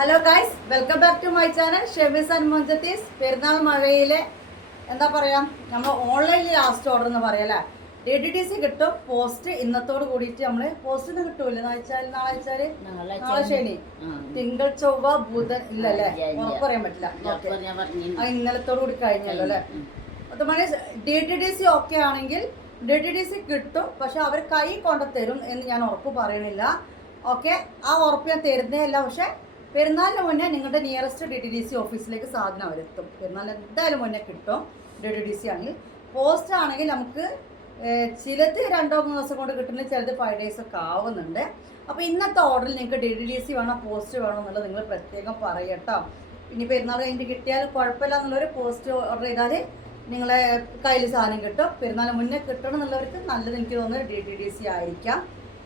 Hello guys, welcome back to my channel Shemees and Munjathees. Perunnal മഴയിൽ എന്താ പറയുക, നമ്മൾ ഓൺലൈനിൽ ലാസ്റ്റ് ഓർഡർ എന്ന് പറയല്ലേ. DTDC കിട്ടും. പോസ്റ്റ് ഇന്നത്തോട് കൂടിയിട്ട് നമ്മൾ പോസ്റ്റിന് കിട്ടൂല്ലേ. നാളെ ശനി, തിങ്കൾ, ചൊവ്വ, ബുധൻ ഇല്ലല്ലേ, ഉറപ്പ് പറയാൻ പറ്റില്ല. ഇന്നലത്തോട് കൂടി കഴിഞ്ഞല്ലോ അല്ലേ. അത് മണി DTDC ഓക്കെ ആണെങ്കിൽ DTDC കിട്ടും. പക്ഷെ അവർ കൈ കൊണ്ട് തരും എന്ന് ഞാൻ ഉറപ്പ് പറയണില്ല. ഓക്കെ, ആ ഉറപ്പ് ഞാൻ തരുന്നേ അല്ല. പക്ഷെ പെരുന്നാളിന് മുന്നേ നിങ്ങളുടെ നിയറസ്റ്റ് DTDC ഓഫീസിലേക്ക് സാധനം അവരെത്തും. പെരുന്നാളിന് എന്തായാലും മുന്നേ കിട്ടും. DTDC ആണെങ്കിൽ. പോസ്റ്റ് ആണെങ്കിൽ നമുക്ക് ചിലത് 2-3 ദിവസം കൊണ്ട് കിട്ടുന്നത്, ചിലത് 5 days ഒക്കെ ആവുന്നുണ്ട്. അപ്പോൾ ഇന്നത്തെ ഓർഡറിൽ നിങ്ങൾക്ക് DTDC വേണോ പോസ്റ്റ് വേണോ എന്നുള്ളത് നിങ്ങൾ പ്രത്യേകം പറയട്ടോ. ഇനി പെരുന്നാൾ കഴിഞ്ഞിട്ട് കിട്ടിയാൽ കുഴപ്പമില്ല എന്നുള്ളൊരു പോസ്റ്റ് ഓർഡർ ചെയ്താൽ നിങ്ങളെ കയ്യിൽ സാധനം കിട്ടും. പെരുന്നാളിന് മുന്നേ കിട്ടണം എന്നുള്ളവർക്ക് നല്ലത് എനിക്ക് തോന്നുന്നത് DTDC ആയിരിക്കാം.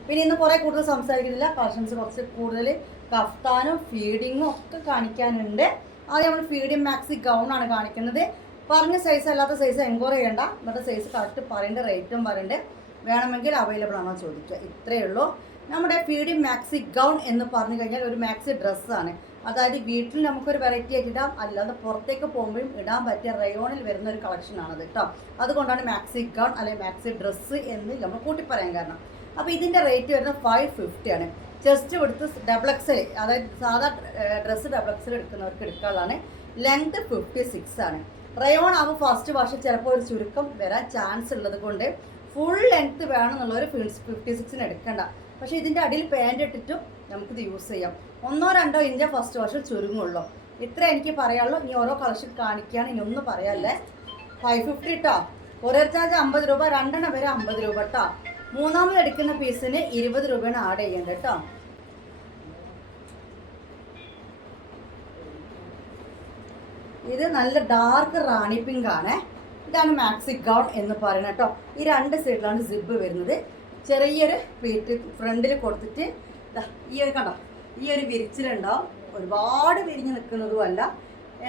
പിന്നെ ഇന്ന് കുറേ കൂടുതൽ സംസാരിക്കുന്നില്ല. കളക്ഷൻസ് കുറച്ച് കൂടുതൽ കഫ്താനും ഫീഡിങ്ങും ഒക്കെ കാണിക്കാനുണ്ട്. ആദ്യം നമ്മൾ ഫീഡിങ് മാക്സി ഗൗണാണ് കാണിക്കുന്നത്. പറഞ്ഞ സൈസ് അല്ലാത്ത സൈസ് എൻക്വയറി ചെയ്യേണ്ട. എന്നിട്ട് സൈസ് കറക്റ്റ് പറയേണ്ട, റേറ്റും പറയേണ്ടത്, വേണമെങ്കിൽ അവൈലബിൾ ആണോ ചോദിക്കുക. ഇത്രയേ ഉള്ളൂ. നമ്മുടെ ഫീഡിങ് മാക്സി ഗൗൺ എന്ന് പറഞ്ഞു കഴിഞ്ഞാൽ ഒരു മാക്സി ഡ്രസ്സാണ്. അതായത് വീട്ടിൽ നമുക്കൊരു വെറൈറ്റി ആയിട്ട് ഇടാം, അല്ലാതെ പുറത്തേക്ക് പോകുമ്പോഴും ഇടാൻ പറ്റിയ റയോണിൽ വരുന്ന ഒരു കളക്ഷനാണത് കേട്ടോ. അതുകൊണ്ടാണ് മാക്സി ഗൗൺ അല്ലെങ്കിൽ മാക്സി ഡ്രസ്സ് എന്ന് നമ്മൾ കൂട്ടി പറയാൻ കാരണം. അപ്പോൾ ഇതിൻ്റെ റേറ്റ് വരുന്നത് 550 ആണ്. ചെസ്റ്റ് കൊടുത്ത് XXL, അതായത് സാധാ ഡ്രസ്സ് XXL എടുക്കുന്നവർക്ക് എടുക്കാനുള്ളതാണ്. ലെങ്ത് 56 ആണ്. റയോൺ ആകുമ്പോൾ ഫസ്റ്റ് വാഷ് ചിലപ്പോൾ ഒരു ചുരുക്കം വരാൻ ചാൻസ് ഉള്ളത് കൊണ്ട് ഫുൾ ലെങ്ത് വേണമെന്നുള്ളവർ 56 എടുക്കണ്ട. പക്ഷേ ഇതിൻ്റെ അടിയിൽ പാൻറ് ഇട്ടിട്ടും നമുക്കിത് യൂസ് ചെയ്യാം. 1-2 ഇഞ്ച് ഫസ്റ്റ് വാഷിൽ ചുരുങ്ങുള്ളൂ. ഇത്ര എനിക്ക് പറയാനുള്ളൂ. ഇനി ഓരോ കളക്ഷൻ കാണിക്കുകയാണ്, ഇനി ഒന്നും പറയാല്ലേ. 550 കേട്ടോ. കൊറിയർ ചാർജ് 50 രൂപ, 2 വരെ 50 രൂപ കേട്ടോ. മൂന്നാമത് എടുക്കുന്ന പീസിന് 20 രൂപയാണ് ആഡ് ചെയ്യേണ്ടത് കേട്ടോ. ഇത് നല്ല ഡാർക്ക് റാണി പിങ്ക് ആണ്. ഇതാണ് മാക്സി ഗൗൺ എന്ന് പറയുന്നത് കേട്ടോ. ഈ 2 സൈഡിലാണ് സിബ് വരുന്നത്. ചെറിയൊരു പ്ലേറ്റ് ഫ്രണ്ടിൽ കൊടുത്തിട്ട് ഈ ഒരു കണ്ടോ, ഈ ഒരു വിരിച്ചിലുണ്ടാവും. ഒരുപാട് വിരിഞ്ഞ് നിൽക്കുന്നതും അല്ല,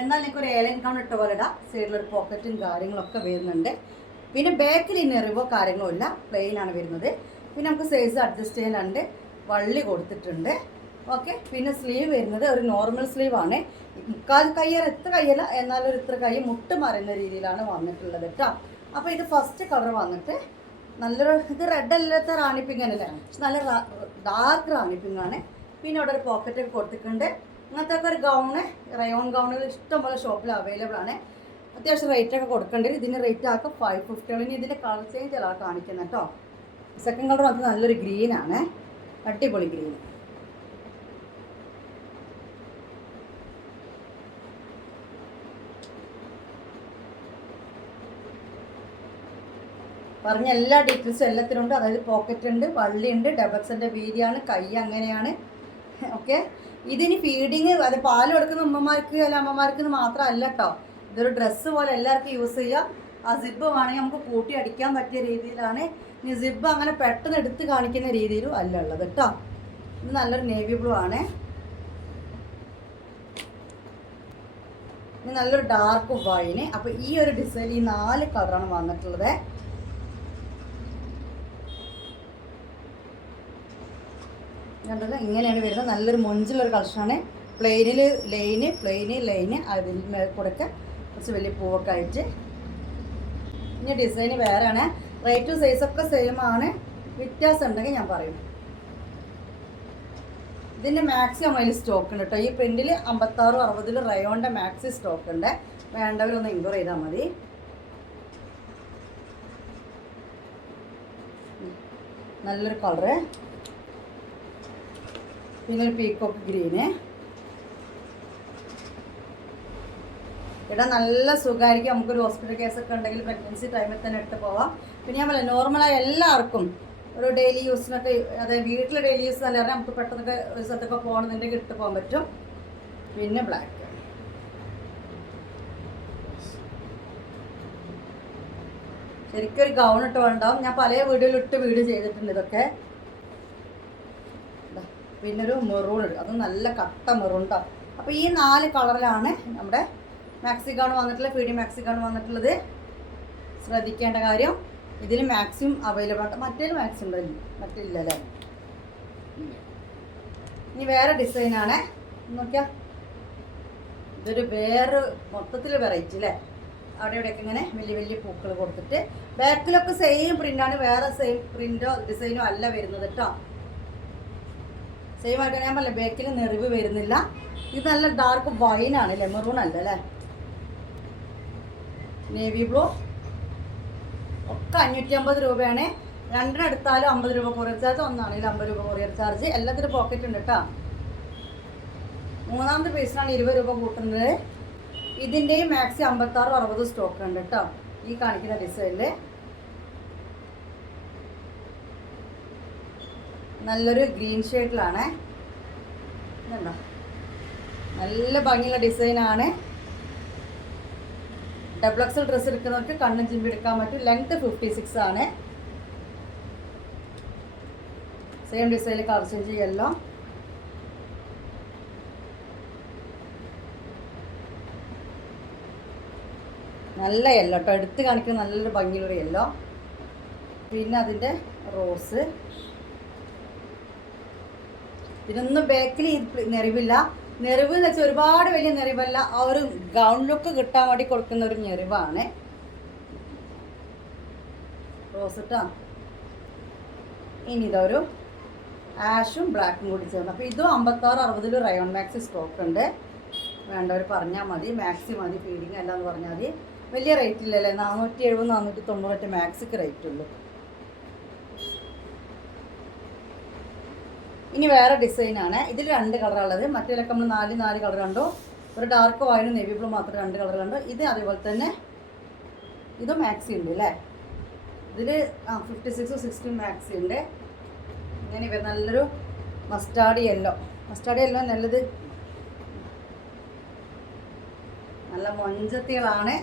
എന്നാൽ നിങ്ങൾക്ക് ഒരു ഏലൻ ഗൗൺ ഇട്ട പോലെ ഇടാം. സൈഡിലൊരു പോക്കറ്റും കാര്യങ്ങളൊക്കെ വരുന്നുണ്ട്. പിന്നെ ബാക്കിൽ നെറിവോ കാര്യങ്ങളോ ഇല്ല, പ്ലെയിൻ ആണ് വരുന്നത്. പിന്നെ നമുക്ക് സൈസ് അഡ്ജസ്റ്റ് ചെയ്യാനുണ്ട്. വള്ളി കൊടുത്തിട്ടുണ്ട്. ഓക്കെ, പിന്നെ സ്ലീവ് വരുന്നത് ഒരു നോർമൽ സ്ലീവാണ്. 3/4 കയ്യല്ല, എത്ര കയ്യല്ല, എന്നാലും ഒരു ഇത്ര കൈ മുട്ട് മറിയുന്ന രീതിയിലാണ് വന്നിട്ടുള്ളത് കേട്ടോ. അപ്പോൾ ഇത് ഫസ്റ്റ് കളർ വന്നിട്ട് നല്ലൊരു, ഇത് റെഡ് അല്ലാത്ത റാണി പിങ്ക് അല്ലേ, നല്ല ഡാർക്ക് റാണി പിങ്ക് ആണ്. പിന്നെ അവിടെ ഒരു പോക്കറ്റൊക്കെ കൊടുത്തിട്ടുണ്ട്. ഇങ്ങനത്തെ ഒക്കെ ഒരു ഗൗണ്, റയോൺ ഗൗണുകൾ ഇഷ്ടംപോലെ ഷോപ്പിൽ അവൈലബിൾ ആണ്. അത്യാവശ്യം റേറ്റൊക്കെ കൊടുക്കേണ്ടത്. ഇതിന് റേറ്റ് ആക്കുക 550. ഇനി ഇതിൻ്റെ കളർ ചേഞ്ച് അല്ല കാണിക്കുന്നത് കേട്ടോ. സെക്കൻഡ് കളർ വന്നത് നല്ലൊരു ഗ്രീനാണ്, അടിപൊളി ഗ്രീൻ. പറഞ്ഞ എല്ലാ ഡീറ്റെയിൽസും എല്ലാത്തിനും ഉണ്ട്. അതായത് പോക്കറ്റ് ഉണ്ട്, വള്ളിയുണ്ട്, ഡബക്സിൻ്റെ വീതിയാണ്, കൈ അങ്ങനെയാണ്. ഓക്കെ, ഇതിന് ഫീഡിങ്, അത് പാൽ കൊടുക്കുന്ന ഉമ്മമാർക്ക് അല്ല അമ്മമാർക്ക് മാത്രമല്ല കേട്ടോ. ഇതൊരു ഡ്രസ്സ് പോലെ എല്ലാവർക്കും യൂസ് ചെയ്യാം. ആ സിബ് വേണമെങ്കിൽ നമുക്ക് കൂട്ടി അടിക്കാൻ പറ്റിയ രീതിയിലാണ്. ഇനി സിബ് അങ്ങനെ പെട്ടെന്ന് എടുത്ത് കാണിക്കുന്ന രീതിയിലും അല്ല ഉള്ളത് കേട്ടോ. ഇത് നല്ലൊരു നേവി ബ്ലൂ ആണ്. ഇത് നല്ലൊരു ഡാർക്ക് വൈന്. അപ്പോൾ ഈ ഒരു ഡിസൈൻ, ഈ 4 കളറാണ് വന്നിട്ടുള്ളത്. കണ്ടല്ലോ, ഇങ്ങനെയാണ് വരുന്നത്. നല്ലൊരു മൊഞ്ചുള്ളൊരു കളക്ഷനാണ്. പ്ലെയിനിൽ ലൈന്, ലൈന്, അതിൽ കൂടെയൊക്കെ കുറച്ച് വലിയ പൂവൊക്കെ ആയിട്ട്. ഇനി ഡിസൈന് വേറെയാണ്. റേറ്റും സൈസൊക്കെ സെയിം ആണ്. വ്യത്യാസം ഉണ്ടെങ്കിൽ ഞാൻ പറയും. ഇതിൻ്റെ മാക്സി നമ്മളതിൽ സ്റ്റോക്ക് ഉണ്ട് കേട്ടോ. ഈ പ്രിൻറ്റിൽ 56-60 റയോണിൻ്റെ മാക്സി സ്റ്റോക്ക് ഉണ്ട്. വേണ്ടവരൊന്ന് ഇൻക്വയർ ചെയ്താൽ മതി. നല്ലൊരു കളറ്. പിന്നെ ഒരു പീക്കോക്ക് ഗ്രീന്. ഇടാൻ നല്ല സുഖമായിരിക്കും. നമുക്കൊരു ഹോസ്പിറ്റൽ കേസൊക്കെ ഉണ്ടെങ്കിൽ പ്രഗ്നൻസി ടൈമിൽ തന്നെ ഇട്ട് പോവാം. പിന്നെ നമ്മൾ നോർമലായി എല്ലാവർക്കും ഒരു ഡെയിലി യൂസിനൊക്കെ, അതായത് വീട്ടിൽ ഡെയിലി യൂസ് നല്ല പറഞ്ഞാൽ നമുക്ക് പെട്ടെന്നൊക്കെ ഒരു സ്ഥലത്തൊക്കെ പോകണമെന്നുണ്ടെങ്കിൽ ഇട്ട് പോകാൻ പറ്റും. പിന്നെ ബ്ലാക്ക്, ശരിക്കും ഒരു ഗൗൺ ഇട്ട് വേണ്ടാവും. ഞാൻ പല വീഡിയോയിലിട്ട് വീഡിയോ ചെയ്തിട്ടുണ്ട് ഇതൊക്കെ. പിന്നെ ഒരു മെറൂൺ, അത് നല്ല കട്ട മെറൂൺ കേട്ടോ. അപ്പോൾ ഈ 4 കളറിലാണ് നമ്മുടെ മാക്സി ഗൗൺ വന്നിട്ടുള്ളത്, ഫീഡിങ് മാക്സി ഗൗൺ വന്നിട്ടുള്ളത്. ശ്രദ്ധിക്കേണ്ട കാര്യം, ഇതിന് മാക്സിമം അവൈലബിൾ ആണ്. മറ്റേ മാക്സിമം ഉണ്ടോ? മറ്റില്ലല്ലേ. ഇനി വേറെ ഡിസൈനാണ്. നോക്കിയാ, ഇതൊരു വേറെ മൊത്തത്തിൽ വെറൈറ്റി അല്ലേ. അവിടെ ഇവിടെയൊക്കെ ഇങ്ങനെ വലിയ വലിയ പൂക്കൾ കൊടുത്തിട്ട് ബാക്കിലൊക്കെ സെയിം പ്രിൻ്റാണ്, വേറെ സെയിം പ്രിൻ്റോ ഡിസൈനോ അല്ല വരുന്നത് കേട്ടോ. സെയിം ആയിട്ട് ഞാൻ പറഞ്ഞില്ല, ബാക്കിൽ നെറിവ് വരുന്നില്ല. ഇത് നല്ല ഡാർക്ക് വൈനാണ് അല്ലേ, മെറൂൺ അല്ല അല്ലേ. നേവി ബ്ലൂ ഒക്കെ 550 രൂപയാണ്. രണ്ടിനെടുത്താലും 50 രൂപ കൊറിയർ ചാർജ്, ഒന്നാണെങ്കിൽ 50 രൂപ കൊറിയർ ചാർജ്. എല്ലാത്തിനും പോക്കറ്റ് ഉണ്ട് കേട്ടോ. മൂന്നാമത്തെ പീസിനാണ് 20 രൂപ കൂട്ടുന്നത്. ഇതിൻ്റെയും മാക്സി 56-60 സ്റ്റോക്ക് ഉണ്ട് കേട്ടോ. ഈ കാണിക്കുന്ന ഡിസൈനിൽ നല്ലൊരു ഗ്രീൻ ഷെയ്ഡിലാണ്. ഇതുണ്ടോ, നല്ല ഭംഗിയുള്ള ഡിസൈനാണ്. ഡബിൾ എക്സൽ ഡ്രസ്സ് എടുക്കുന്നവർക്ക് കണ്ണും ചിമ്പി എടുക്കാൻ പറ്റും. ലെങ്ത് 56 ആണ്. സെയിം ഡിസൈനിൽ കളർ ചേഞ്ച് ചെയ്യല്ലോ. നല്ല യെല്ലോ കേട്ടോ, എടുത്ത് കാണിക്കുന്ന നല്ലൊരു ഭംഗിയുള്ളൊരു യെല്ലോ. പിന്നെ അതിൻ്റെ റോസ്. ഇതിനൊന്നും ബാക്കിൽ നെറിവില്ല. നെറിവ് എന്ന് വെച്ചാൽ ഒരുപാട് വലിയ നെറിവല്ല, ആ ഒരു ഗൗൺ ലുക്ക് കിട്ടാൻ വേണ്ടി കൊടുക്കുന്ന ഒരു നെറിവാണ്. റോസ് കേട്ടോ. ഇനി ഇതൊരു ആഷും ബ്ലാക്കും കൂടി ചേർന്ന്. അപ്പോൾ ഇതും 56-60 റയോൺ മാക്സി സ്റ്റോക്ക് ഉണ്ട്. വേണ്ടവർ പറഞ്ഞാൽ മതി. മാക്സി മതി, ഫീഡിങ് അല്ല എന്ന് പറഞ്ഞാൽ മതി. വലിയ റേറ്റ് ഇല്ലല്ലേ, 470-490 മാക്സിക്ക് റേറ്റ് ഉള്ളൂ. ഇനി വേറെ ഡിസൈനാണ്. ഇതിൽ 2 കളറുള്ളത്. മറ്റേലൊക്കെ നമ്മൾ 4 കളർ കണ്ടു. ഒരു ഡാർക്ക് വൈനും നേവി ബ്ലൂ മാത്രം 2 കളർ കണ്ടു. ഇത് അതേപോലെ തന്നെ ഇത് മാക്സി ഉണ്ട് അല്ലേ. ഇതിൽ 56-60 മാക്സി ഉണ്ട്. ഇങ്ങനെ ഇവർ നല്ലൊരു മസ്റ്റാർഡ് യെല്ലോ നല്ലത്, നല്ല മൊഞ്ചത്തികളാണ്.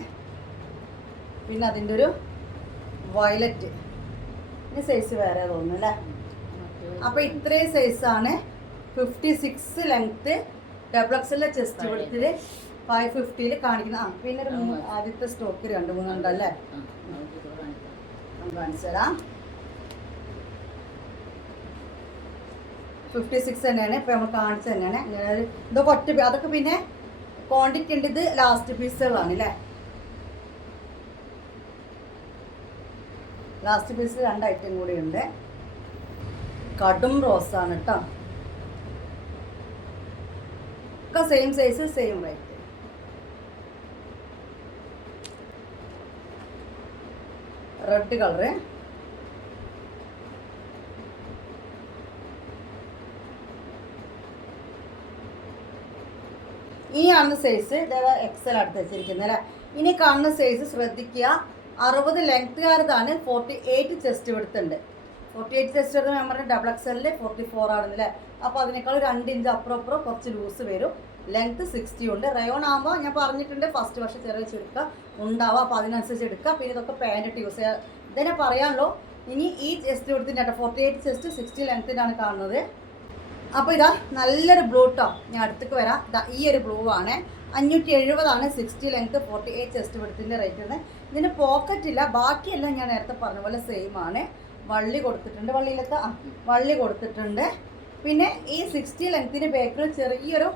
പിന്നെ അതിൻ്റെ ഒരു വയലറ്റ്. ഇനി സൈസ് വേറെ തോന്നുന്നു അല്ലേ. അപ്പോൾ ഇത്രയും സൈസാണ്. 56 ലെങ്ത്ത്, ഡബിൾ എക്സലിലെ ചെസ്റ്റ് വെളുത്തിൽ 550 കാണിക്കുന്ന. പിന്നെ ഒരു ആദ്യത്തെ സ്റ്റോക്ക് 2-3 ഉണ്ടല്ലേ, കാണിച്ചു തരാം. 56 തന്നെയാണ് ഇപ്പം നമ്മൾ കാണിച്ചു തന്നെയാണ്. ഇങ്ങനെ ഇതൊക്കെ ഒറ്റ, അതൊക്കെ പിന്നെ ക്വാണ്ടിറ്റി ഉണ്ട്. ഇത് ലാസ്റ്റ് പീസുകളാണ് അല്ലേ. ലാസ്റ്റ് പീസ് 2 ഐറ്റം കൂടി ഉണ്ട്. കടും റോസാണ് കേട്ടോ. ഒക്കെ same size, same rate. Red colour. ഈ കാണുന്ന സൈസ് എക്സൽ അടുത്ത് വെച്ചിരിക്കുന്നത് അല്ലേ. ഇനി കാണുന്ന സൈസ് ശ്രദ്ധിക്കുക. 60 ലെങ്ത്തുകാരതാണ്. 48 ചെസ്റ്റ് എടുത്തുണ്ട്. 48 ചെസ്റ്റ് എടുത്ത് ഞാൻ പറഞ്ഞ ഡബിൾ എക്സലിൽ 44 ആണെന്നല്ലേ. അപ്പോൾ അതിനേക്കാൾ 2 ഇഞ്ച് അപ്പുറം കുറച്ച് ലൂസ് വരും. ലെങ്ത്ത് 60 ഉണ്ട്. റയോൺ ആകുമ്പോൾ ഞാൻ പറഞ്ഞിട്ടുണ്ട് ഫസ്റ്റ് പക്ഷേ ചെറിയ ചുരുക്കം ഉണ്ടാവുക, അപ്പോൾ അതിനനുസരിച്ച് എടുക്കുക. പിന്നെ ഇതൊക്കെ പാൻറ്റ് യൂസ് ചെയ്യുക. ഇതന്നെ പറയാനുള്ളൂ. ഇനി ഈ ചെസ്റ്റ് എടുത്തിൻ്റെ 48 ചെസ്റ്റ് 60 ലെങ്ത്തിനാണ് കാണുന്നത്. അപ്പോൾ ഇതാ നല്ലൊരു ബ്ലൂ കേട്ടോ. ഞാൻ അടുത്തേക്ക് വരാം. ഈ ഒരു ബ്ലൂ ആണ്. 570 60 ലെങ്ത്ത്, 48 ചെസ്റ്റ് എടുത്തിൻ്റെ റേറ്റ് ആണ്. ഇതിന് പോക്കറ്റ് ഇല്ല. ബാക്കിയെല്ലാം ഞാൻ നേരത്തെ പറഞ്ഞ പോലെ സെയിം ആണ്. വള്ളി കൊടുത്തിട്ടുണ്ട്, വള്ളി കൊടുത്തിട്ടുണ്ട്. പിന്നെ ഈ 60 ലെങ്ത്തിന് ബാക്കിൽ ചെറിയൊരു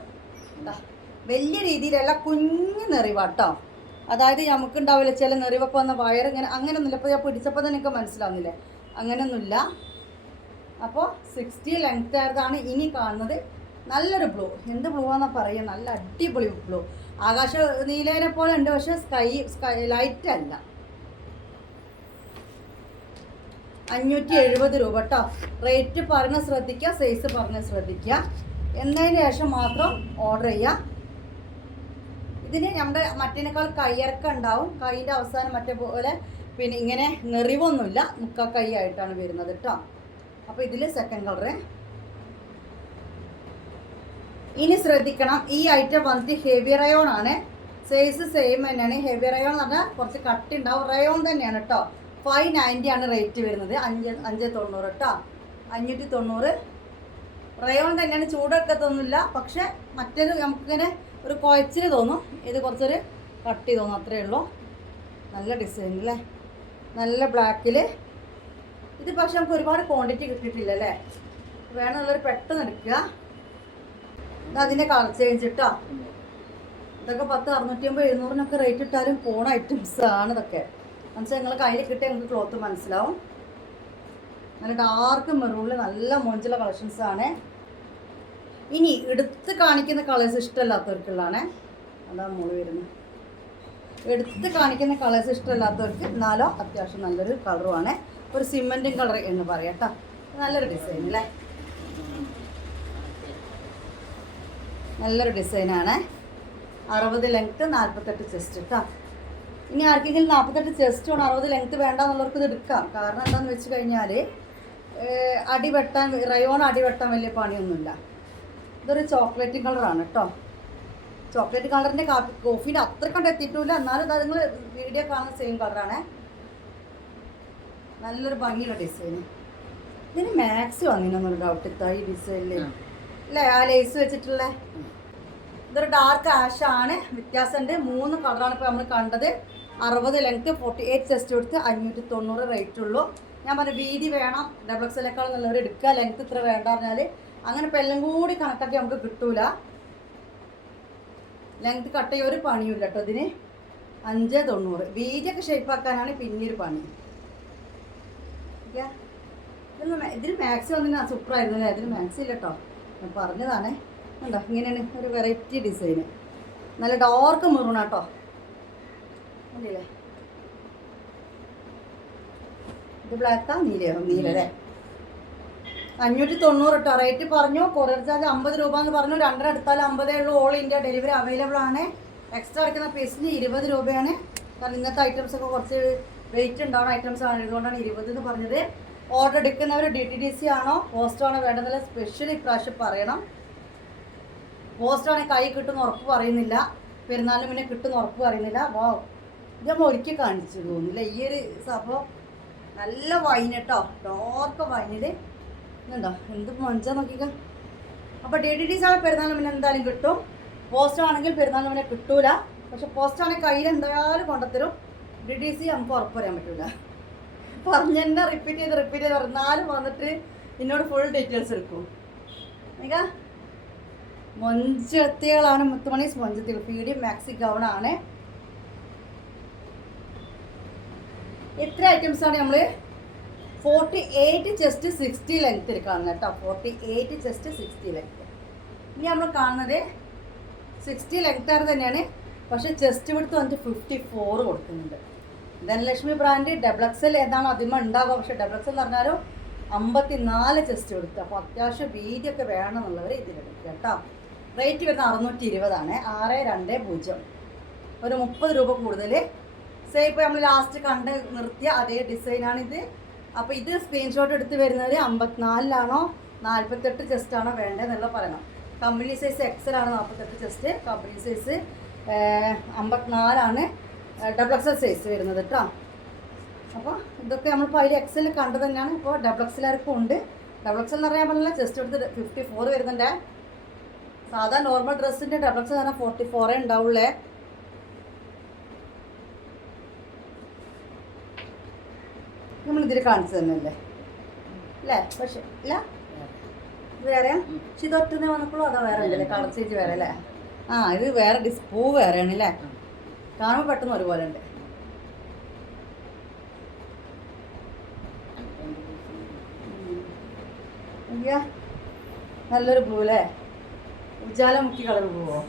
വലിയ രീതിയിലല്ല, കുഞ്ഞു നെറിവാട്ടോ. അതായത് നമുക്കുണ്ടാവില്ല ചില നെറിവൊക്കെ വന്ന വയറിങ്ങനെ അങ്ങനെയൊന്നുമില്ല. ഇപ്പോൾ ഞാൻ പിടിച്ചപ്പോൾ തന്നെ എനിക്ക് മനസ്സിലാവുന്നില്ലേ, അങ്ങനെയൊന്നുമില്ല. അപ്പോൾ 60 ലെങ്ത് ആയതാണ് ഇനി കാണുന്നത്. നല്ലൊരു ബ്ലൂ. എന്ത് ബ്ലൂ ആണെന്നാ പറയുക, നല്ല അടിപൊളി ബ്ലൂ. ആകാശ നീലേനെ പോലെ ഉണ്ട്, പക്ഷെ സ്കൈ ലൈറ്റ് അല്ല. 570 രൂപ കേട്ടോ. റേറ്റ് പറഞ്ഞ് ശ്രദ്ധിക്കുക, സൈസ് പറഞ്ഞ് ശ്രദ്ധിക്കുക. എന്നതിന് ശേഷം മാത്രം ഓർഡർ ചെയ്യുക. ഇതിന് നമ്മുടെ മറ്റേനേക്കാൾ കയ്യിറക്കം ഉണ്ടാവും. കൈയിൻ്റെ അവസാനം മറ്റേ പോലെ പിന്നെ ഇങ്ങനെ നെറിവൊന്നുമില്ല, മുക്കാ കൈ ആയിട്ടാണ് വരുന്നത് കേട്ടോ. അപ്പോൾ ഇതിൽ സെക്കൻഡ് കളറ്. ഇനി ശ്രദ്ധിക്കണം, ഈ ഐറ്റം വന്നിട്ട് ഹെവി റയോൺ ആണ്. സൈസ് സെയിം തന്നെയാണ്. ഹെവി റയോൺ എന്ന് പറഞ്ഞാൽ കുറച്ച് കട്ടി ഉണ്ടാവും. റയോൺ തന്നെയാണ് കേട്ടോ. 590 ആണ് റേറ്റ് വരുന്നത്. 590 കേട്ടോ. 590 റയോൺ തന്നെയാണ്. ചൂടെടുക്കത്തൊന്നുമില്ല. പക്ഷെ മറ്റേത് നമുക്കിങ്ങനെ ഒരു കുഴച്ചിൽ തോന്നും, ഇത് കുറച്ചൊരു കട്ടി തോന്നും, അത്രയേ ഉള്ളൂ. നല്ല ഡിസൈൻ അല്ലേ, നല്ല ബ്ലാക്കിൽ. ഇത് പക്ഷെ നമുക്ക് ഒരുപാട് ക്വാണ്ടിറ്റി കിട്ടിയിട്ടില്ല അല്ലേ. വേണമെന്നുള്ളൊരു പെട്ടെന്ന് എടുക്കുക. ഇത് അതിൻ്റെ കളർ ചേഞ്ച് കേട്ടോ. ഇതൊക്കെ 10, 650, 700 റേറ്റ് ഇട്ടാലും പോണ ഐറ്റംസ് ആണ് ഇതൊക്കെ. മനസ്സിലായി, നിങ്ങൾ കയ്യിൽ കിട്ടിയാൽ നിങ്ങൾക്ക് ക്ലോത്ത് മനസ്സിലാവും. നല്ല ഡാർക്ക് മെറൂണിൽ നല്ല മൊഞ്ചുള്ള കളക്ഷൻസ് ആണ്. ഇനി എടുത്ത് കാണിക്കുന്ന കളേഴ്സ് ഇഷ്ടമല്ലാത്തവർക്കുള്ളതാണ്. അതാണ് മോള് വരുന്നത്. എടുത്ത് കാണിക്കുന്ന കളേഴ്സ് ഇഷ്ടമല്ലാത്തവർക്ക് എന്നാലോ അത്യാവശ്യം നല്ലൊരു കളറുമാണ്. ഒരു സിമെൻറ്റും കളർ എന്ന് പറയാം കേട്ടോ. നല്ലൊരു ഡിസൈൻ അല്ലേ, നല്ലൊരു ഡിസൈനാണ്. 60 ലെങ്ത്ത്, 48 ചെസ്റ്റ് കേട്ടോ. ഇനി ആർക്കെങ്കിലും 48 ചെസ്റ്റ് വേണം, 60 ലെങ്ത്ത് വേണ്ടെന്നുള്ളവർക്ക് ഇത് എടുക്കാം. കാരണം എന്താണെന്ന് വെച്ച് കഴിഞ്ഞാൽ അടി വെട്ടാൻ, റയോൺ അടി വെട്ടാൻ വലിയ പണിയൊന്നുമില്ല. ഇതൊരു ചോക്ലേറ്റ് കളറാണ് കേട്ടോ. ചോക്ലേറ്റ് കളറിൻ്റെ കോഫീൻ്റെ അത്ര കണ്ട് എത്തിയിട്ടില്ല, എന്നാലും അത് നിങ്ങൾ വീഡിയോ കാണുന്ന സെയിം കളറാണ്. നല്ലൊരു ഭംഗിയുള്ള ഡിസൈന്. ഇതിന് മാക്സ് വന്നില്ലെന്നൊരു ഡൗട്ട് ഇത്താ ഈ ഡിസൈനിൽ അല്ലേ, ആ ലേസ് വെച്ചിട്ടുള്ള. ഇതൊരു ഡാർക്ക് ആഷാണ്, വ്യത്യാസമുണ്ട്. 3 കളറാണ് ഇപ്പോൾ നമ്മൾ കണ്ടത്. 60 ലെങ്ത്ത്, 48 ചെസ്റ്റ് കൊടുത്ത് 590 റേറ്റ് ഉള്ളൂ. ഞാൻ പറഞ്ഞു വീതി വേണം, ഡബിൾ എക്സലേക്കാൾ നല്ലവർ എടുക്കുക, ലെങ്ത്ത് ഇത്ര വേണ്ട പറഞ്ഞാൽ അങ്ങനെ ഇപ്പം എല്ലാം കൂടി കണക്കാക്കി നമുക്ക് കിട്ടൂല. ലെങ്ത്ത് കട്ട് ചെയ്യുക ഒരു പണിയില്ല കേട്ടോ. ഇതിന് 590. വീതിയൊക്കെ ഷേപ്പാക്കാനാണ് പിന്നീട് പണി. ഇതിന് മാക്സി വന്നിട്ട് സൂപ്പറായിരുന്നു അല്ലേ. ഇതിന് മാക്സി ഇല്ല കേട്ടോ, ഞാൻ പറഞ്ഞതാണ്. ഉണ്ടോ, ഇങ്ങനെയാണ് ഒരു വെറൈറ്റി ഡിസൈന്. നല്ല ഡാർക്ക് മെറൂൺ കേട്ടോ. കണ്ടില്ലേ, ഇത് ബ്ലാക്കാ നീലയോ, നീലല്ലേ. 590 കേട്ടോ റേറ്റ് പറഞ്ഞു. കൊറിയർ ചാർജ് 50 രൂപ എന്ന് പറഞ്ഞു. 2 എടുത്താൽ 50 ഉള്ളൂ. ഓൾ ഇന്ത്യ ഡെലിവറി അവൈലബിൾ ആണ്. എക്സ്ട്രാ അടിക്കുന്ന പീസിന് 20 രൂപയാണ്. കാരണം ഇന്നത്തെ ഐറ്റംസ് ഒക്കെ കുറച്ച് വെയിറ്റ് ഉണ്ടാവുന്ന ഐറ്റംസ് ആണ്, ഇതുകൊണ്ടാണ് 20 എന്ന് പറഞ്ഞത്. ഓർഡർ എടുക്കുന്നവർ DTDC ആണോ പോസ്റ്റ് ആണോ വേണ്ടതെന്നുള്ള സ്പെഷ്യൽ ഇപ്രാവശ്യം പറയണം. പോസ്റ്റാണ് കൈ കിട്ടുന്ന ഉറപ്പ് പറയുന്നില്ല, പെരുന്നാളിന് മുന്നേ കിട്ടുന്ന ഉറപ്പ് പറയുന്നില്ല. വാ, ഇത് നമ്മൾ ഒരിക്കൽ കാണിച്ചു തോന്നുന്നില്ല. ഈ ഒരു സംഭവം നല്ല വൈൻ കേട്ടോ, ഡാർക്ക് വൈനിൽ ഇതുണ്ടോ എന്ത് മഞ്ചാ നോക്കിക്കാം. അപ്പോൾ DTDC ആണ് പെരുന്നാളിന് മുന്നേ എന്തായാലും കിട്ടും. പോസ്റ്റ് ആണെങ്കിൽ പെരുന്നാളിന് മുന്നേ കിട്ടൂല. പക്ഷെ പോസ്റ്റ് ആണെങ്കിൽ കയ്യിൽ എന്തായാലും കൊണ്ടുത്തരും. DTDC നമുക്ക് ഉറപ്പ് പറയാൻ പറ്റില്ല. പറഞ്ഞ് തന്നെ റിപ്പീറ്റ് ചെയ്ത് പറഞ്ഞാലും വന്നിട്ട് എന്നോട് ഫുൾ ഡീറ്റെയിൽസ് എടുക്കും. നിൽക്കാ മൊഞ്ചത്തികളാണ്, മുത്തുമണീസ് മൊഞ്ചത്തികൾ. പീഡി മാക്സി ഗൗണാണ്. ഇത്ര ഐറ്റംസാണ് നമ്മൾ 48 ചെസ്റ്റ് 60 ലെങ്ത്ത് എടുക്കാവുന്നത് കേട്ടോ. 48 ചെസ്റ്റ് 60 ലെങ്ത്ത്. ഇനി നമ്മൾ കാണുന്നത് 60 ലെങ്ത്താറ് തന്നെയാണ്, പക്ഷേ ചെസ്റ്റ് വിടുത്ത് വന്നിട്ട് 54 കൊടുക്കുന്നുണ്ട്. ധനലക്ഷ്മി ബ്രാൻഡ് ഡബിൾ എക്സൽ ഏതാണ് അതിമ ഉണ്ടാവുക. പക്ഷേ ഡബിൾ എക്സൽ എന്ന് പറഞ്ഞാലും 54 ചെസ്റ്റ് കൊടുക്കുക. അപ്പോൾ അത്യാവശ്യം വീതിയൊക്കെ വേണം എന്നുള്ളവർ ഇതിലെടുക്കുക കേട്ടോ. റേറ്റ് വരുന്നത് 620 ആണ്. 620. ഒരു 30 രൂപ കൂടുതൽ. സെയിം ഇപ്പോൾ നമ്മൾ ലാസ്റ്റ് കണ്ട് നിർത്തിയ അതേ ഡിസൈനാണിത്. അപ്പോൾ ഇത് സ്ക്രീൻഷോട്ട് എടുത്ത് വരുന്നവർ 54 48 ചെസ്റ്റാണോ വേണ്ടതെന്നുള്ള പറയണം. കമ്പനി സൈസ് എക്സലാണ് 48 chest, company size 54 double XL size വരുന്നത് കേട്ടോ. അപ്പോൾ ഇതൊക്കെ നമ്മളിപ്പോൾ അതിൽ എക്സൽ കണ്ടത് തന്നെയാണ്. ഇപ്പോൾ ഡബിൾ എക്സലാർക്കും ഉണ്ട്. ഡബിൾ എക്സൽ എന്ന് പറയാൻ പറ്റില്ല, ചെസ്റ്റ് എടുത്ത് 54 വരുന്നുണ്ട്. സാധാ നോർമൽ ഡ്രസ്സിൻ്റെ ഡബിൾ എക്സൽ പറഞ്ഞാൽ 44 ഉണ്ടാവുള്ളേ. നമ്മളിതിൽ കാണിച്ചു തന്നെയല്ലേ അല്ലേ? പക്ഷേ ഇല്ല, ഇത് വേറെ ഇതൊറ്റന്നെ വന്നപ്പോഴും അതോ വേറെ ഉണ്ടല്ലേ കളർ ചേഞ്ച് വേറെ അല്ലേ? ആ, ഇത് വേറെ പൂ വേറെയാണ് അല്ലേ? കാണുമ്പോൾ പെട്ടെന്ന് ഒരുപോലെ ഉണ്ട്. നല്ലൊരു ബ്ലൂ അല്ലേ, ഉജാലമുഖി കളർ ബ്ലൂവോ?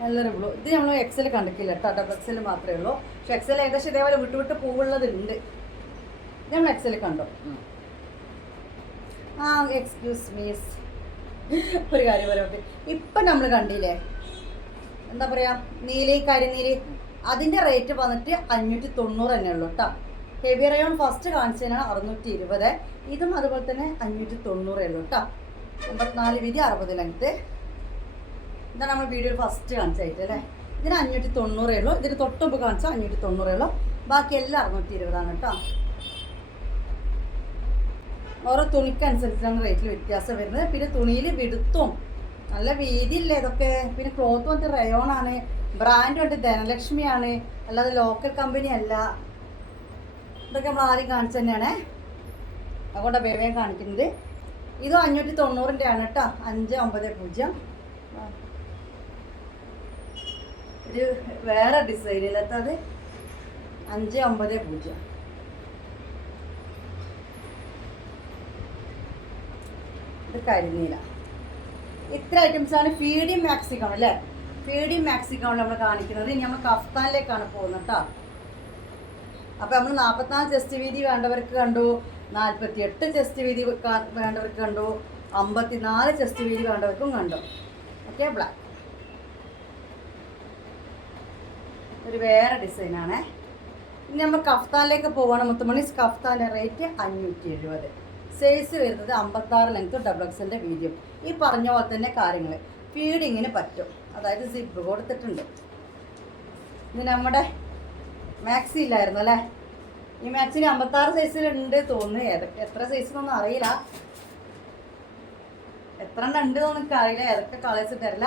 നല്ലൊരു ബ്ലൂ. ഇത് നമ്മൾ എക്സൽ കണ്ടിട്ടില്ല കേട്ടോ, ഡബിൾ എക്സൽ മാത്രമേ ഉള്ളൂ. പക്ഷെ എക്സൽ ഏകദേശം ഇതേപോലെ വിട്ട് പൂവുള്ളതുണ്ട്. നമ്മൾ എക്സൽ കണ്ടോ? ആ, എക്സ്ക്യൂസ് മീസ്, ഒരു കാര്യം പറയാം. ഇപ്പം നമ്മൾ കണ്ടില്ലേ എന്താ പറയുക, നീലി കരിനീലി, അതിൻ്റെ റേറ്റ് വന്നിട്ട് 590 തന്നെ ഉള്ളൂ കേട്ടോ. ഹെവി റയോൺ ഫസ്റ്റ് കാണിച്ചതിനാണ് 620. ഇതും അതുപോലെ തന്നെ 590 ഉള്ളൂ കേട്ടോ. 54 വീതി 60 ലെങ്ത്ത്. ഇതാണ് നമ്മൾ വീഡിയോയിൽ ഫസ്റ്റ് കാണിച്ചായിട്ട് അല്ലേ. ഇതിന് 590 ഉള്ളൂ. ഇതിന് തൊട്ടുമ്പ് കാണിച്ചാൽ 590 ഉള്ളൂ. ബാക്കി എല്ലാം 620 കേട്ടോ. ഓരോ തുണിക്കനുസരിച്ചാണ് റേറ്റിൽ വ്യത്യാസം വരുന്നത്. പിന്നെ തുണിയിൽ വിടുത്തും നല്ല വീതിയില്ലേ ഇതൊക്കെ. പിന്നെ ക്ലോത്ത് വന്നിട്ട് റയോണാണ്, ബ്രാൻഡ് വന്നിട്ട് ധനലക്ഷ്മിയാണ്, അല്ലാതെ ലോക്കൽ കമ്പനി അല്ല. ഇതൊക്കെ നമ്മൾ ആദ്യം കാണിച്ചു തന്നെയാണ്, അതുകൊണ്ടാണ് വേഗം കാണിക്കുന്നത്. ഇത് 590 ആണ് കേട്ടോ. 590. ഒരു വേറെ ഡിസൈനിലത്തത് 590. ഇത് കരിനീല. ഇത്ര ഐറ്റംസാണ് ഫീഡിങ് മാക്സിക്കോൺ അല്ലേ. ഫീഡിങ് മാക്സിക്കോൺ നമ്മൾ കാണിക്കുന്നത്. ഇനി നമ്മൾ കഫ്താനിലേക്കാണ് പോകുന്നത് കേട്ടോ. അപ്പോൾ നമ്മൾ 44 ചെസ്റ്റ് വീതി വേണ്ടവർക്ക് കണ്ടു, 48 ചെസ്റ്റ് വീതി വേണ്ടവർക്ക് കണ്ടു, 54 ചെസ്റ്റ് വീതി വേണ്ടവർക്കും കണ്ടു. ഓക്കെ, ബ്ലാക്ക് ഒരു വേറെ ഡിസൈനാണ്. ഇനി നമ്മൾ കഫ്താനിലേക്ക് പോവുകയാണ്. മുത്തുമണി കഫ്താൻ്റെ റേറ്റ് 570. സൈസ് വരുന്നത് 56 ലെങ്ത്, ഡബിൾ എക്സിൻ്റെ വീതിയും. ഈ പറഞ്ഞ പോലെ തന്നെ കാര്യങ്ങൾ ഫീഡിങ്ങിന് പറ്റും. അതായത് സിപ്പ് കൊടുത്തിട്ടുണ്ട്. ഇത് നമ്മുടെ മാക്സി ഇല്ലായിരുന്നു അല്ലേ. ഈ മാക്സിന് 56 സൈസിലുണ്ട് തോന്നുന്നു. എത്ര സൈസിനൊന്നും അറിയില്ല, എത്ര എണ്ണം ഉണ്ട് എന്നൊന്നും എനിക്ക് അറിയില്ല. ഏതൊക്കെ കളേഴ്സ് തരില്ല.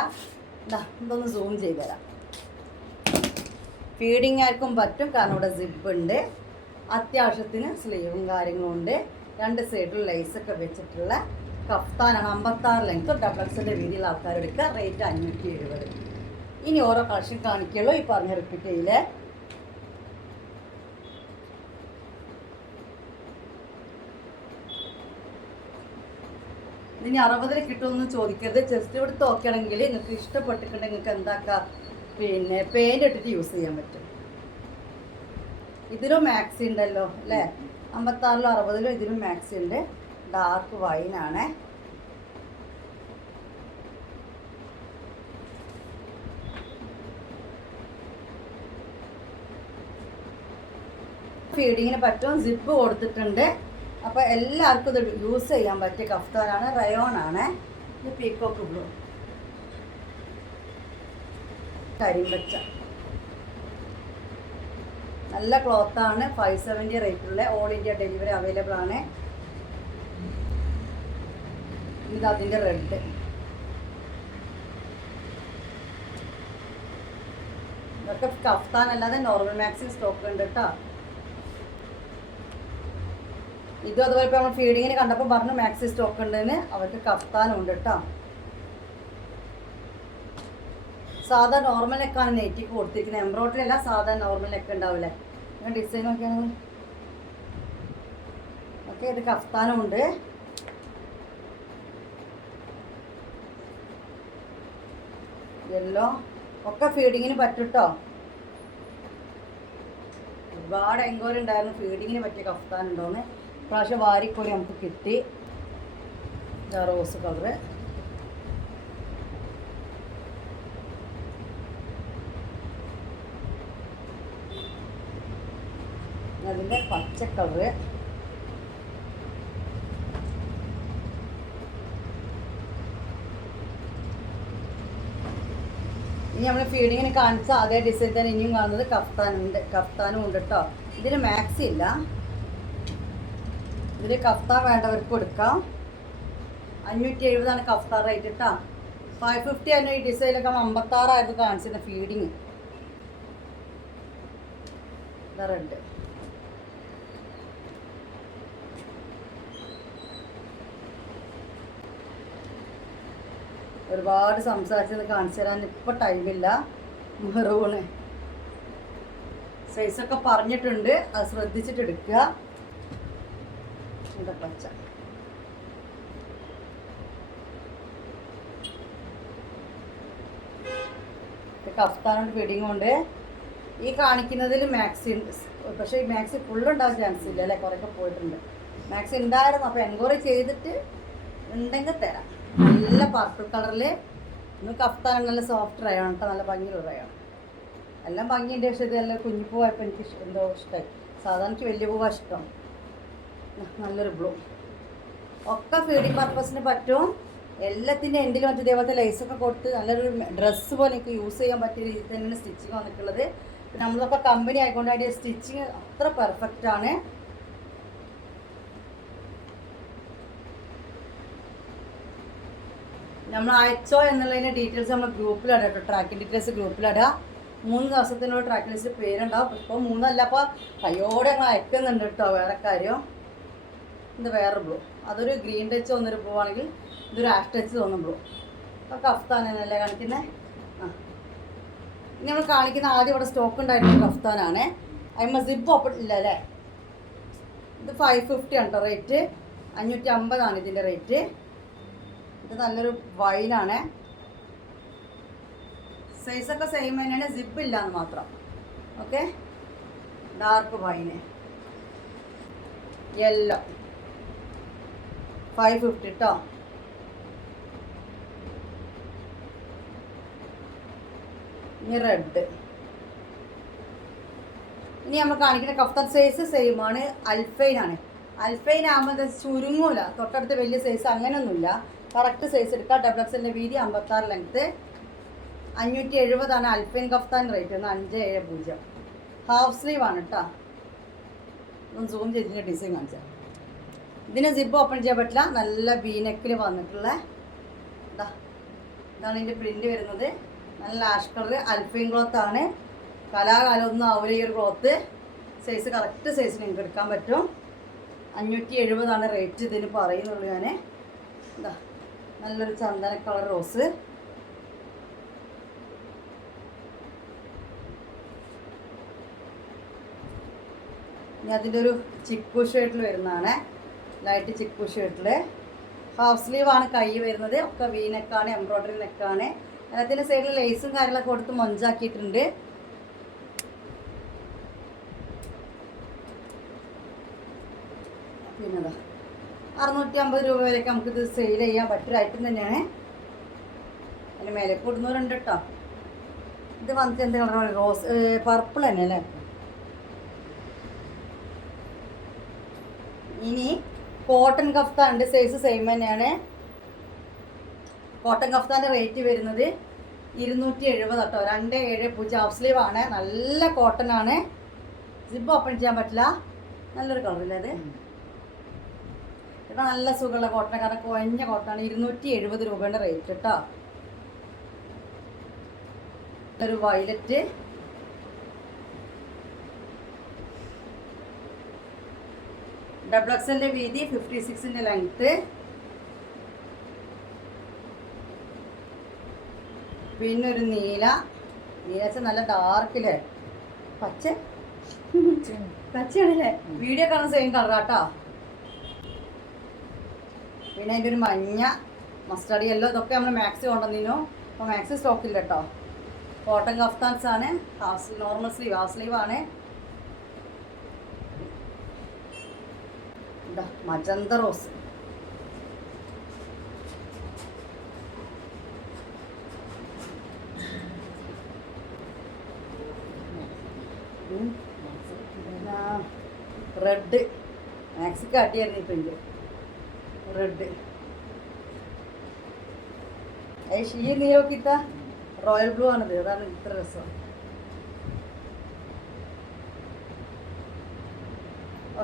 ഇതൊന്ന് സൂം ചെയ്ത് തരാം. ഫീഡിങ് ആർക്കും പറ്റും, കാരണം ഇവിടെ സിപ്പ് ഉണ്ട്. അത്യാവശ്യത്തിന് സ്ലീവും കാര്യങ്ങളും ഉണ്ട്. 2 സൈഡിൽ ലൈസൊക്കെ വെച്ചിട്ടുള്ള കഫ്താനാണ്. 56 ലെങ്ത്, ഡബിൾ എക്സിൻ്റെ വീതിയുള്ള ആൾക്കാരെടുക്കുക. റേറ്റ് 570. ഇനി ഓരോ കളക്ഷൻ കാണിക്കുള്ളൂ. ഈ പറഞ്ഞ റിപ്പീറ്റ് ചെയ്യില്ലേ. ഇനി 60 കിട്ടുമെന്ന് ചോദിക്കരുത്. ചെസ്റ്റ് എടുത്ത് നോക്കുകയാണെങ്കിൽ നിങ്ങൾക്ക് ഇഷ്ടപ്പെട്ടിട്ടുണ്ടെങ്കിൽ നിങ്ങൾക്ക് എന്താക്കാം, പിന്നെ പെയിൻ്റ് ഇട്ടിട്ട് യൂസ് ചെയ്യാൻ പറ്റും. ഇതിലും മാക്സി ഉണ്ടല്ലോ അല്ലേ. 56-ലും 60-ലും ഇതിലും മാക്സി ഉണ്ട്. ഡാർക്ക് വൈനാണ്. ഫീഡിങ്ങിന് പറ്റും. സിപ്പ് കൊടുത്തിട്ടുണ്ട്. അപ്പോൾ എല്ലാവർക്കും ഇത് യൂസ് ചെയ്യാൻ പറ്റിയ കഫ്താനാണ്. റയോൺ ആണ്. ഇത് പീക്കോക്ക് ബ്ലൂ, കരിമ്പച്ച. നല്ല ക്ലോത്താണ്. 570 റേറ്റുള്ള ഓൾ ഇന്ത്യ ഡെലിവറി അവൈലബിൾ ആണ്. ഇത് അതിൻ്റെ റെഡ്. ഇതൊക്കെ കഫ്താൻ അല്ലാതെ നോർമൽ മാക്സി സ്റ്റോക്ക് ഉണ്ട് കേട്ടോ. ഇതും അതുപോലെ ഇപ്പോൾ നമ്മൾ ഫീഡിങ്ങിന് കണ്ടപ്പോൾ പറഞ്ഞു മാക്സി സ്റ്റോക്ക് ഉണ്ടെന്ന്. അവർക്ക് കഫ്താനും ഉണ്ട് കേട്ടോ. സാധാ നോർമൽ നെക്കാണ് നെറ്റിക്ക് കൊടുത്തിരിക്കുന്നത്. എംബ്രോയിഡറി അല്ല, സാധാ നോർമൽ നെക്ക് ഉണ്ടാവില്ലേ. അങ്ങനെ ഡിസൈൻ നോക്കിയാണ്. ഓക്കെ, ഇത് കഫ്താനും ഉണ്ട്. യെല്ലോ ഒക്കെ ഫീഡിങ്ങിന് പറ്റും കേട്ടോ. ഒരുപാട് എൻക്വയറി ഉണ്ടായിരുന്നു ഫീഡിങ്ങിന് പറ്റിയ കഫ്താൻ ഉണ്ടോയെന്ന്. പ്രാവശ്യം വാരിക്കോരി നമുക്ക് കിട്ടി. Rose colour. അതിൻ്റെ പച്ച കളറ്. ഇനി നമ്മൾ ഫീഡിങ്ങിന് കാണിച്ച അതേ ഡിസൈൻ തന്നെ ഇനിയും കാണുന്നത് കഫ്താനും ഉണ്ട് കേട്ടോ. ഇതിന് മാക്സി ഇല്ല. ഇതിൽ കഫ്താൻ വേണ്ടവർക്ക് എടുക്കാം. 570 കഫ്താൻ റേറ്റ് കേട്ടോ. 550 ആണ് ഈ ഡിസൈനൊക്കെ. 56 കാണിച്ചിരുന്ന ഫീഡിങ്. ഇതാ റെഡ്. ഒരുപാട് സംസാരിച്ചത് കാണിച്ചു തരാൻ ഇപ്പോൾ ടൈമില്ല. മെറൂണ് സൈസൊക്കെ പറഞ്ഞിട്ടുണ്ട്, അത് ശ്രദ്ധിച്ചിട്ട് എടുക്കുക. ഇവിടെ പച്ച. കഫ്താനോട് ഫീഡിങ് കൊണ്ട്. ഈ കാണിക്കുന്നതിൽ മാക്സി, പക്ഷേ ഈ മാക്സി ഫുള്ളുണ്ടാവാൻ ചാൻസ് ഇല്ല അല്ലേ. കുറേയൊക്കെ പോയിട്ടുണ്ട്. മാക്സി ഉണ്ടായിരുന്നു. അപ്പോൾ എൻക്വയറി ചെയ്തിട്ട് ഉണ്ടെങ്കിൽ തരാം. നല്ല പർപ്പിൾ കളറിൽ. ഇന്ന് കഫ്താൻ നല്ല സോഫ്റ്റ് റയോൺ കേട്ടോ. നല്ല ഭംഗിയുള്ള റയോൺ. എല്ലാം ഭംഗിയുണ്ട്. പക്ഷേ ഇത് നല്ല കുഞ്ഞിപ്പൂവായപ്പോൾ എനിക്ക് എന്തോ ഇഷ്ടമായി. സാധാരണ എനിക്ക് വലിയ പൂവാണ് ഇഷ്ടം. നല്ലൊരു ബ്ലൂ. ഒക്കെ ഫീഡിങ് പർപ്പസിന് പറ്റും. എല്ലാത്തിൻ്റെ എൻഡിൽ മറ്റേ ഇതേപോലത്തെ ലൈസൊക്കെ കൊടുത്ത് നല്ലൊരു ഡ്രസ്സ് പോലെ എനിക്ക് യൂസ് ചെയ്യാൻ പറ്റിയ രീതിയിൽ തന്നെയാണ് സ്റ്റിച്ചിങ് വന്നിട്ടുള്ളത്. പിന്നെ നമ്മളൊക്കെ കമ്പനി ആയിക്കൊണ്ട് അതിൻ്റെ സ്റ്റിച്ചിങ് അത്ര പെർഫെക്റ്റാണ്. നമ്മൾ അയച്ചോ എന്നുള്ളതിൻ്റെ ഡീറ്റെയിൽസ് നമ്മൾ ഗ്രൂപ്പിലിടാം കേട്ടോ. ട്രാക്കിംഗ് ഡീറ്റെയിൽസ് ഗ്രൂപ്പിലിടാം. 3 ദിവസത്തിനുള്ള ട്രാക്കിംഗ് ലിസ്റ്റ് പേരുണ്ടാവും. ഇപ്പോൾ 3 അല്ല, അപ്പോൾ കയ്യോടെ ഞങ്ങൾ അയക്കുന്നുണ്ട് കേട്ടോ. വേറെ കാര്യം ഇത് വേറെ ബ്ലൂ. അതൊരു ഗ്രീൻ ടച്ച് തോന്നൊരു ബ്ലൂ ആണെങ്കിൽ ഇതൊരു ആഷ് ടച്ച് തോന്നും ബ്ലൂ. അപ്പോൾ കഫ്താനല്ലേ കാണിക്കുന്നത്. ആ ഇനി നമ്മൾ കാണിക്കുന്ന ആദ്യം ഇവിടെ സ്റ്റോക്ക് ഉണ്ടായിരുന്ന കഫ്താനാണ്. അതിന്മേൽ സിബ് ഓപ്പൺ ഇല്ല അല്ലേ. ഇത് 550 ആണ് കേട്ടോ റേറ്റ്. 550 ഇതിൻ്റെ റേറ്റ്. ഇത് നല്ലൊരു വൈനാണ്. സൈസൊക്കെ സെയിം തന്നെയാണ്, സിബ് ഇല്ലാന്ന് മാത്രം. ഓക്കെ, ഡാർക്ക് വൈന് യെല്ലോ 550 കേട്ടോ. ഇനി റെഡ്. ഇനി നമ്മൾ കാണിക്കുന്ന കഫ്താൻ സൈസ് സെയിം ആണ്, അൽഫൈൻ ആണ്. അൽഫൈൻ ആകുമ്പോൾ ചുരുങ്ങൂല, തൊട്ടടുത്ത് വലിയ സൈസ് അങ്ങനെയൊന്നുമില്ല, കറക്റ്റ് സൈസ് എടുക്കാം. XXL വീതി 56 length. 570 അൽഫൈൻ kaftan rate. 570. Half sleeve ആണ് കേട്ടോ. ഒന്ന് സൂം ചെയ്തിട്ട് ഡിസൈൻ കാണിച്ചാൽ. ഇതിന് സിബ് ഓപ്പൺ ചെയ്യാൻ പറ്റില്ല, നല്ല ബീനെക്കിൽ വന്നിട്ടുള്ള ഇതാണ് ഇതിൻ്റെ പ്രിൻ്റ് വരുന്നത്. നല്ല ആഷ് കളർ അൽഫൈൻ ക്ലോത്ത് ആണ്. കലാകാലം ഒന്നും ആവില്ല ഈ ഒരു ക്ലോത്ത്. സൈസ് കറക്റ്റ് സൈസ് നിങ്ങൾക്ക് എടുക്കാൻ പറ്റും. 570 റേറ്റ് ഇതിന് പറയുന്നുള്ളൂ ഞാൻ. എന്താ നല്ലൊരു ചന്ദന കളർ റോസ്. ഇനി അതിൻ്റെ ഒരു ചിക്കു ഷേർട്ടിൽ വരുന്നതാണ്, ലൈറ്റ് ചിക്കു ഷേർട്ടിൽ. ഹാഫ് സ്ലീവ് ആണ് കൈ വരുന്നത്. ഒക്കെ വി നെക്കാണ്, എംബ്രോയ്ഡറി നെക്കാണ്. അതിൻ്റെ സൈഡിൽ ലേസും കാര്യങ്ങളൊക്കെ കൊടുത്ത് മൊഞ്ചാക്കിയിട്ടുണ്ട്. പിന്നെതാ 650 രൂപ വരെയൊക്കെ നമുക്കിത് സെയിൽ ചെയ്യാൻ പറ്റിയ ഐറ്റം തന്നെയാണ്. അതിന് മേലെ കൊടുന്നവരുണ്ട് കേട്ടോ. ഇത് വന്നിട്ട് എന്ത് കളറാണ്? റോസ് പർപ്പിൾ തന്നെ അല്ലേ. ഇനി കോട്ടൺ കഫ്താൻ്റെ സൈസ് സെയിം തന്നെയാണ്. കോട്ടൺ കഫ്താൻ്റെ റേറ്റ് വരുന്നത് 270 കേട്ടോ. 270 ഹാഫ് സ്ലീവ് ആണ്. നല്ല കോട്ടൺ ആണ്. സിബ് ഓപ്പൺ ചെയ്യാൻ പറ്റില്ല. നല്ലൊരു കളറില്ലേ അത്. ഇവിടെ നല്ല സുഖമുള്ള കോട്ടൺ, കാരണം കുഴഞ്ഞ കോട്ടണാണ്. 270 രൂപയുടെ റേറ്റ് കേട്ടോ. ഒരു വയലറ്റ്. XXL വീതി, 56 ലെങ്ത്ത്. പിന്നെ ഒരു നീല. നീല നല്ല ഡാർക്കില്ലേ, പച്ചയാണല്ലേ. വീഡിയോ കാണുന്ന സെയിം കളറാട്ടോ. പിന്നെ അതിൻ്റെ ഒരു മഞ്ഞ, മസ്റ്റർഡ് യെല്ലോ. ഇതൊക്കെ നമ്മൾ മാക്സി കൊണ്ടുവന്നിരുന്നു. അപ്പോൾ മാക്സി സ്റ്റോക്കില്ല കേട്ടോ. കോട്ടൺ കഫ്താൻസ് ആണ്. നോർമൽ സ്ലീവ്, ഹാഫ് സ്ലീവ് ആണ്. Magenta rose. റെഡ് മാക്സി കാട്ടിയായിരുന്നു ഈ പ്രിന്റ്. റെഡ് ഈ നീ നോക്കിത്ത റോയൽ ബ്ലൂ ആണിത്. അതാണ് ഇത്ര രസം.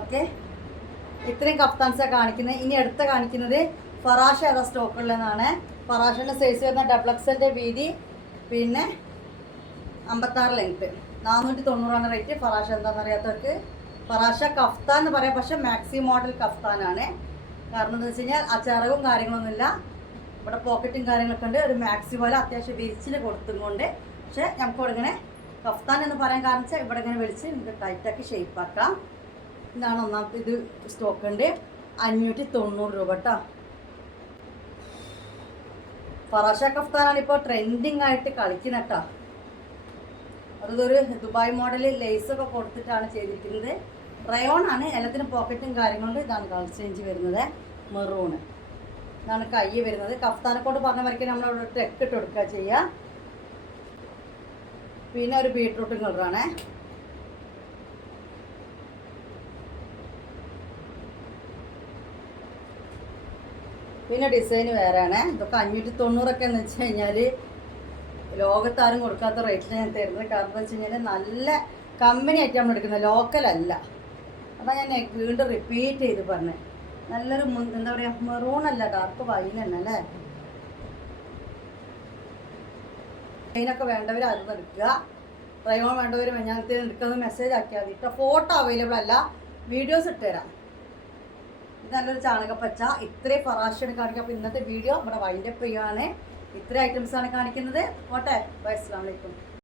ഓക്കെ, ഇത്രയും കഫ്താൻസാണ് കാണിക്കുന്നത്. ഇനി അടുത്ത കാണിക്കുന്നത് ഫറാഷ ഏതാ സ്റ്റോക്കുള്ളതെന്നാണ്. ഫറാഷൻ്റെ സൈസ് വരുന്ന XXL വീതി, പിന്നെ 56 ലെങ്ത്ത്. 490 റേറ്റ്. ഫറാഷ എന്താണെന്ന് അറിയാത്തവർക്ക് ഫറാഷ കഫ്താൻ എന്ന് പറയാം, പക്ഷെ മാക്സി മോഡൽ കഫ്താനാണ്. കാരണം എന്താ വെച്ച് കഴിഞ്ഞാൽ അച്ചാറവും കാര്യങ്ങളൊന്നുമില്ല. ഇവിടെ പോക്കറ്റും കാര്യങ്ങളൊക്കെ ഉണ്ട്. ഒരു മാക്സി പോലെ അത്യാവശ്യം വിരിച്ചിൽ കൊടുത്തും കൊണ്ട്. പക്ഷെ നമുക്ക് ഇവിടെ ഇങ്ങനെ കഫ്താൻ എന്ന് പറയാൻ കാരണം വെച്ചാൽ ഇവിടെ ഇങ്ങനെ വലിച്ച് നമുക്ക് ടൈറ്റാക്കി ഷേപ്പാക്കാം. ഇതാണ് ഒന്നാമത്തെ. ഇത് സ്റ്റോക്ക് ഉണ്ട്. 590 രൂപ കേട്ടോ. ഫറാഷ കഫ്താനാണ് ഇപ്പോൾ ട്രെൻഡിങ് ആയിട്ട് കളിക്കുന്നത് കേട്ടോ. അതൊരു ദുബായ് മോഡൽ ലേസൊക്കെ കൊടുത്തിട്ടാണ് ചെയ്തിരിക്കുന്നത്. റയോൺ ആണ്. എല്ലാത്തിനും പോക്കറ്റും കാര്യങ്ങളുണ്ട്. ഇതാണ് കളർ ചേഞ്ച് വരുന്നത്, മെറൂണ്. ഇതാണ് കൈ വരുന്നത്. കഫ്താനെക്കൊണ്ട് പറഞ്ഞ വരയ്ക്കാൻ നമ്മളവിടെ ടെക്ക് ഇട്ട് കൊടുക്കുക ചെയ്യുക. പിന്നെ ഒരു ബീട്രൂട്ടും കളറാണ്. പിന്നെ ഡിസൈൻ വേറെയാണ്. ഇതൊക്കെ 590 എന്ന് വെച്ച് കഴിഞ്ഞാൽ ലോകത്താരും കൊടുക്കാത്ത റേറ്റിൽ ഞാൻ തരുന്നത്. കാരണം എന്താ വെച്ച് കഴിഞ്ഞാൽ നല്ല കമ്പനി ആയിട്ട് നമ്മൾ എടുക്കുന്നത്, ലോക്കലല്ല. അതാണ് ഞാൻ വീണ്ടും റിപ്പീറ്റ് ചെയ്ത് പറഞ്ഞത്. നല്ലൊരു എന്താ പറയുക, മെറൂണല്ല, ഡാർക്ക് വൈൻ തന്നെ അല്ലേ. വൈനൊക്കെ വേണ്ടവർ അതൊന്നും എടുക്കുക. റയോൺ വേണ്ടവർ ഞങ്ങൾക്ക് എടുക്കുന്നത് മെസ്സേജ് ആക്കിയാൽ മതി കേട്ടോ. ഫോട്ടോ അവൈലബിൾ അല്ല, വീഡിയോസ് ഇട്ടുതരാം. ഇത് നല്ലൊരു ചാണകപ്പച്ച. ഇത്രയും ഫറാഷാണ് കാണിക്കുക. അപ്പോൾ ഇന്നത്തെ വീഡിയോ നമ്മുടെ വൈൻഡപ്പ് ചെയ്യുകയാണ്. ഇത്രയും ഐറ്റംസാണ് കാണിക്കുന്നത്. ഓട്ടെ, ബൈ, അസ്സലാമു അലൈക്കും.